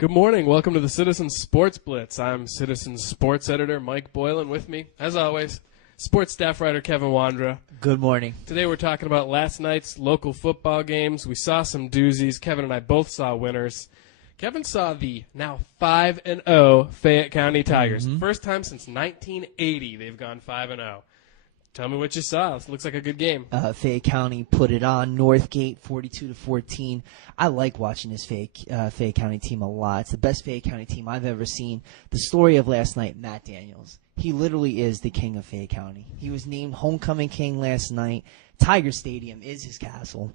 Good morning. Welcome to the Citizen Sports Blitz. I'm Citizen Sports Editor Mike Boylan. With me, as always, sports staff writer Kevin Wandra. Good morning. Today we're talking about last night's local football games. We saw some doozies. Kevin and I both saw winners. Kevin saw the now 5-0 Fayette County Tigers. First time since 1980 they've gone 5-0. Tell me what you saw. It looks like a good game. Fayette County put it on. Northgate 42-14. I like watching this Fayette County team a lot. It's the best Fayette County team I've ever seen. The story of last night, Matt Daniels. He literally is the king of Fayette County. He was named homecoming king last night. Tiger Stadium is his castle.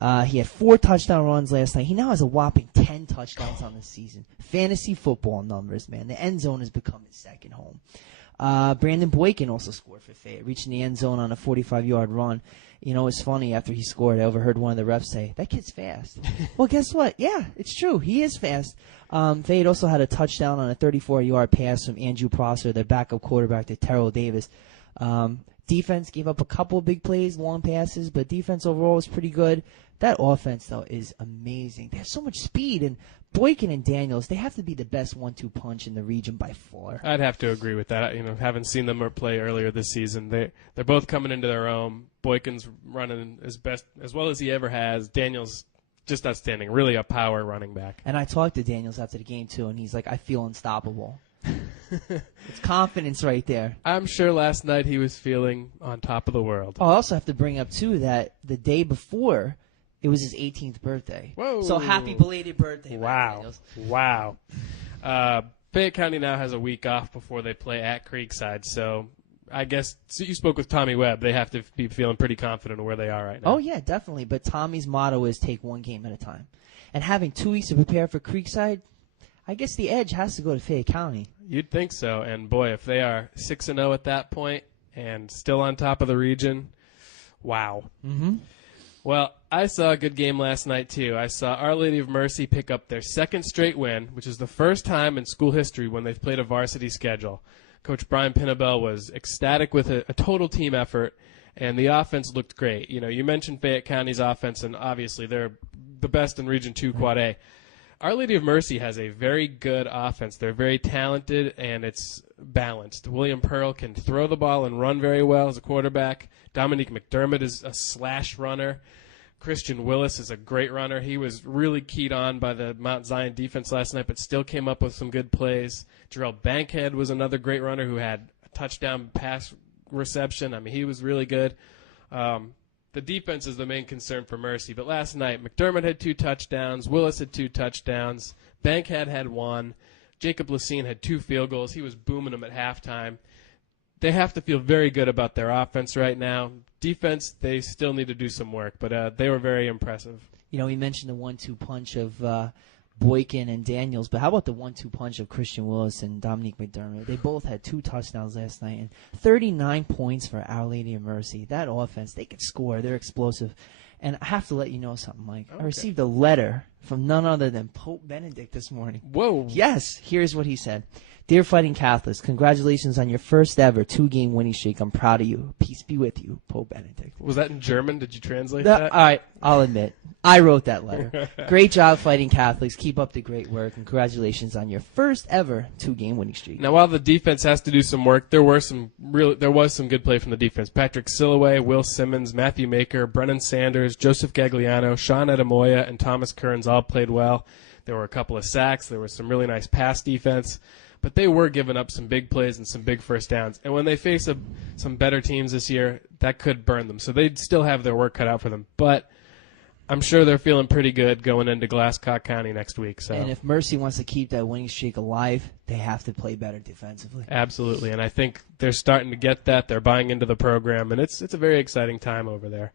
He had 4 touchdown runs last night. He now has a whopping 10 touchdowns on the season. Fantasy football numbers, man. The end zone has become his second home. Brandon Boykin also scored for Fayette, reaching the end zone on a 45-yard run. You know, it's funny, after he scored, I overheard one of the refs say, "That kid's fast." Well, guess what? Yeah, it's true. He is fast. Fayette also had a touchdown on a 34-yard pass from Andrew Prosser, their backup quarterback, to Terrell Davis. Defense gave up a couple of big plays, long passes, but defense overall was pretty good. That offense, though, is amazing. They have so much speed, and Boykin and Daniels, they have to be the best 1-2 punch in the region by far. I'd have to agree with that. You know, having seen them play earlier this season, they're both coming into their own. Boykin's running as well as he ever has. Daniels just outstanding, really a power running back. And I talked to Daniels after the game too, and he's like, "I feel unstoppable." It's confidence right there. I'm sure last night he was feeling on top of the world. Oh, I also have to bring up too that the day before, it was his 18th birthday. Whoa. So happy belated birthday, Matt Daniels. Wow. Fayette County now has a week off before they play at Creekside, so I guess you spoke with Tommy Webb. They have to be feeling pretty confident of where they are right now. Oh, yeah, definitely. But Tommy's motto is take one game at a time. And having 2 weeks to prepare for Creekside, I guess the edge has to go to Fayette County. You'd think so. And, boy, if they are 6-0 at that point and still on top of the region, wow. Mm-hmm. Well, I saw a good game last night, too. I saw Our Lady of Mercy pick up their second straight win, which is the first time in school history when they've played a varsity schedule. Coach Brian Pinnabell was ecstatic with a total team effort, and the offense looked great. You know, you mentioned Fayette County's offense, and obviously they're the best in Region 2 Quad A. Our Lady of Mercy has a very good offense. They're very talented, and it's balanced. William Pearl can throw the ball and run very well as a quarterback. Dominique McDermott is a slash runner. Christian Willis is a great runner. He was really keyed on by the Mount Zion defense last night, but still came up with some good plays. Jarrell Bankhead was another great runner who had a touchdown pass reception. I mean, he was really good. The defense is the main concern for Mercy. But last night, McDermott had 2 touchdowns. Willis had 2 touchdowns. Bankhead had 1. Jacob Lacine had 2 field goals. He was booming them at halftime. They have to feel very good about their offense right now. Defense, they still need to do some work, but they were very impressive. You know, we mentioned the 1-2 punch of Boykin and Daniels, but how about the 1-2 punch of Christian Willis and Dominique McDermott? They both had 2 touchdowns last night and 39 points for Our Lady of Mercy. That offense, they can score. They're explosive. And I have to let you know something, Mike. Okay. I received a letter from none other than Pope Benedict this morning. Whoa. Yes, here's what he said. "Dear Fighting Catholics, congratulations on your first ever 2-game winning streak. I'm proud of you. Peace be with you, Pope Benedict." Was that in German? Did you translate that? All right, I'll admit. I wrote that letter. Great job, Fighting Catholics. Keep up the great work. Congratulations on your first ever 2-game winning streak. Now, while the defense has to do some work, there was some good play from the defense. Patrick Silloway, Will Simmons, Matthew Maker, Brennan Sanders, Joseph Gagliano, Sean Adamoya, and Thomas Kearns all played well. There were a couple of sacks. There was some really nice pass defense. But they were giving up some big plays and some big first downs. And when they face some better teams this year, that could burn them. So they'd still have their work cut out for them. But I'm sure they're feeling pretty good going into Glasscock County next week. So. And if Mercy wants to keep that winning streak alive, they have to play better defensively. Absolutely. And I think they're starting to get that. They're buying into the program. And it's a very exciting time over there.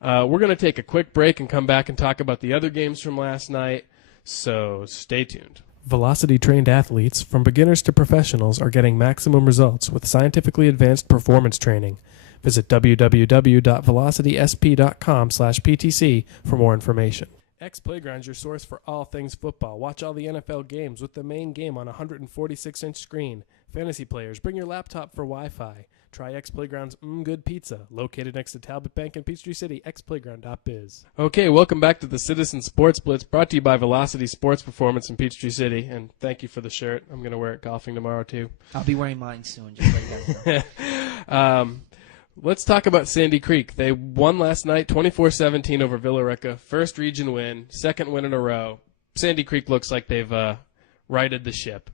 We're going to take a quick break and come back and talk about the other games from last night. So stay tuned. Velocity-trained athletes, from beginners to professionals, are getting maximum results with scientifically advanced performance training. Visit www.velocitysp.com/PTC for more information. X Playground's your source for all things football. Watch all the NFL games with the main game on a 146-inch screen. Fantasy players, bring your laptop for Wi-Fi. Try X Playground's Good Pizza, located next to Talbot Bank in Peachtree City, xplayground.biz. Okay, welcome back to the Citizen Sports Blitz, brought to you by Velocity Sports Performance in Peachtree City. And thank you for the shirt. I'm going to wear it golfing tomorrow, too. I'll be wearing mine soon, just let you guys know. Let's talk about Sandy Creek. They won last night 24-17 over Villarica. First region win, second win in a row. Sandy Creek looks like they've righted the ship.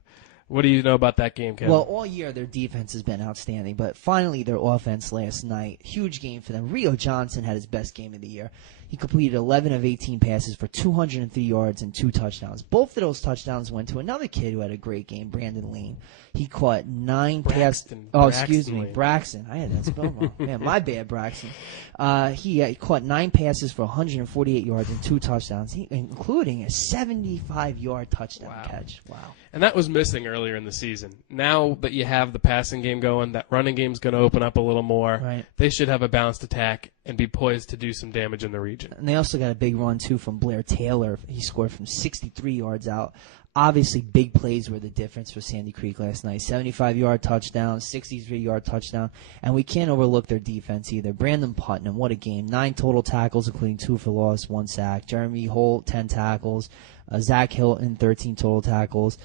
What do you know about that game, Kevin? Well, all year their defense has been outstanding, but finally their offense last night, huge game for them. Rio Johnson had his best game of the year. He completed 11 of 18 passes for 203 yards and 2 touchdowns. Both of those touchdowns went to another kid who had a great game, Brandon Lane. He caught 9 passes. Oh, excuse me, Braxton. I had that spelled wrong. Man, my bad, Braxton. He caught 9 passes for 148 yards and 2 touchdowns, including a 75-yard touchdown catch. Wow. And that was missing earlier in the season. Now that you have the passing game going, that running game's going to open up a little more. Right. They should have a balanced attack and be poised to do some damage in the region. And they also got a big run, too, from Blair Taylor. He scored from 63 yards out. Obviously, big plays were the difference for Sandy Creek last night. 75-yard touchdown, 63-yard touchdown. And we can't overlook their defense either. Brandon Putnam, what a game. 9 total tackles, including 2 for loss, 1 sack. Jeremy Holt, 10 tackles. Zach Hilton, 13 total tackles.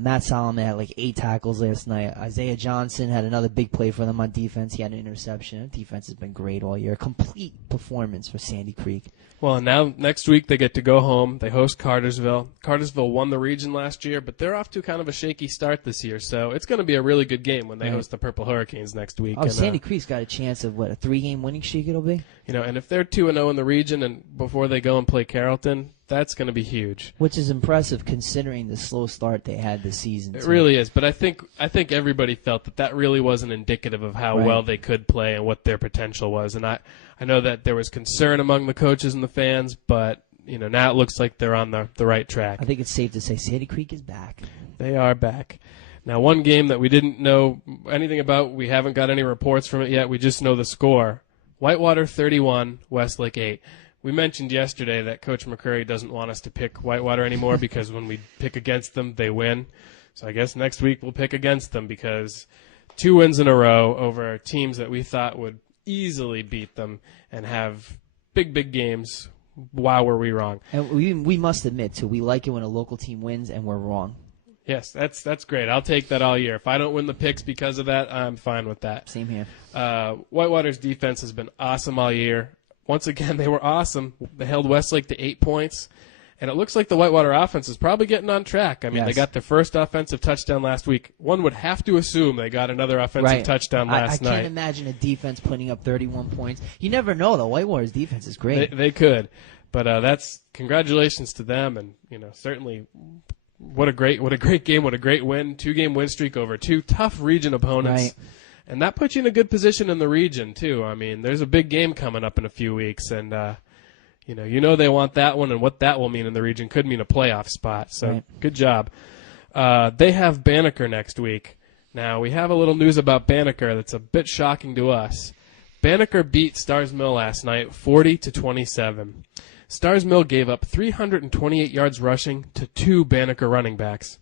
Matt Solomon had like 8 tackles last night. Isaiah Johnson had another big play for them on defense. He had an interception. Defense has been great all year. Complete performance for Sandy Creek. Well, and now next week they get to go home. They host Cartersville. Cartersville won the region last year, but they're off to kind of a shaky start this year. So it's going to be a really good game when they host the Purple Hurricanes next week. Oh, and Sandy Creek's got a chance of, what, a 3-game winning streak it'll be? You know, and if they're 2-0 in the region and before they go and play Carrollton, that's going to be huge. Which is impressive considering the slow start they had this season. It really is, but I think everybody felt that really wasn't indicative of how well they could play and what their potential was. And I know that there was concern among the coaches and the fans, but you know now it looks like they're on the right track. I think it's safe to say Sandy Creek is back. They are back. Now, one game that we didn't know anything about, we haven't got any reports from it yet. We just know the score: Whitewater 31, Westlake 8. We mentioned yesterday that Coach McCurry doesn't want us to pick Whitewater anymore because when we pick against them, they win. So I guess next week we'll pick against them because 2 wins in a row over teams that we thought would easily beat them and have big games. Wow, were we wrong. And we must admit, too, we like it when a local team wins and we're wrong. Yes, that's great. I'll take that all year. If I don't win the picks because of that, I'm fine with that. Same here. Whitewater's defense has been awesome all year. Once again, they were awesome. They held Westlake to 8 points. And it looks like the Whitewater offense is probably getting on track. I mean, They got their first offensive touchdown last week. One would have to assume they got another offensive touchdown last night. I can't imagine a defense putting up 31 points. You never know, though. Whitewater's defense is great. They could. But that's congratulations to them. And, you know, certainly what a great game, what a great win. 2-game win streak over 2 tough region opponents. Right. And that puts you in a good position in the region, too. I mean, there's a big game coming up in a few weeks. And, you know they want that one, and what that will mean in the region could mean a playoff spot. So Good job. They have Banneker next week. Now, we have a little news about Banneker that's a bit shocking to us. Banneker beat Stars Mill last night 40-27. Stars Mill gave up 328 yards rushing to 2 Banneker running backs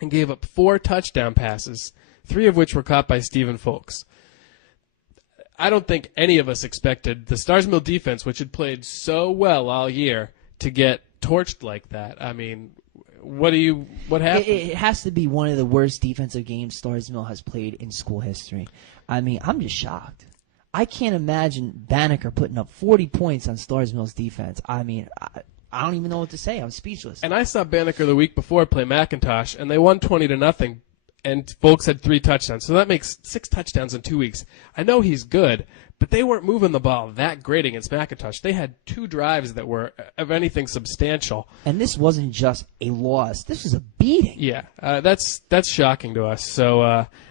and gave up 4 touchdown passes, 3 of which were caught by Stephen Folks. I don't think any of us expected the Stars Mill defense, which had played so well all year, to get torched like that. I mean, what happened? It has to be one of the worst defensive games Stars Mill has played in school history. I mean, I'm just shocked. I can't imagine Banneker putting up 40 points on Stars Mill's defense. I mean, I don't even know what to say. I'm speechless. And I saw Banneker the week before play McIntosh, and they won 20-0. And Folks had 3 touchdowns. So that makes 6 touchdowns in 2 weeks. I know he's good, but they weren't moving the ball that great against McIntosh. They had 2 drives that were, of anything, substantial. And this wasn't just a loss. This was a beating. Yeah, that's shocking to us. So,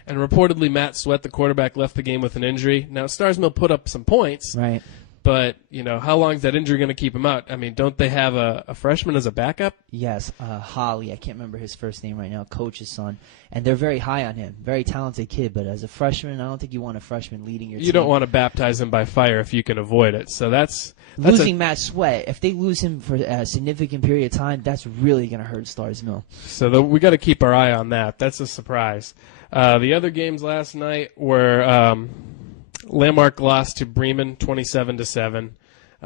and reportedly Matt Sweat, the quarterback, left the game with an injury. Now, Stars Mill put up some points. Right. But, how long is that injury going to keep him out? I mean, don't they have a freshman as a backup? Yes, Holly. I can't remember his first name right now, coach's son. And they're very high on him. Very talented kid, but as a freshman, I don't think you want a freshman leading your team. You don't want to baptize him by fire if you can avoid it. So that's losing Matt Sweat. If they lose him for a significant period of time, that's really going to hurt Stars Mill. So we got to keep our eye on that. That's a surprise. The other games last night were Landmark lost to Bremen 27-7.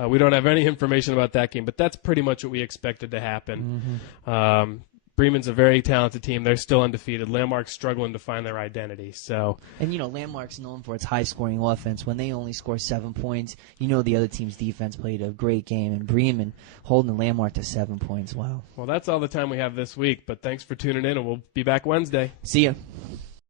We don't have any information about that game, but that's pretty much what we expected to happen. Mm-hmm. Bremen's a very talented team. They're still undefeated. Landmark's struggling to find their identity. And, Landmark's known for its high-scoring offense. When they only score 7 points, the other team's defense played a great game. And Bremen holding Landmark to 7 points. Wow. Well, that's all the time we have this week, but thanks for tuning in, and we'll be back Wednesday. See ya.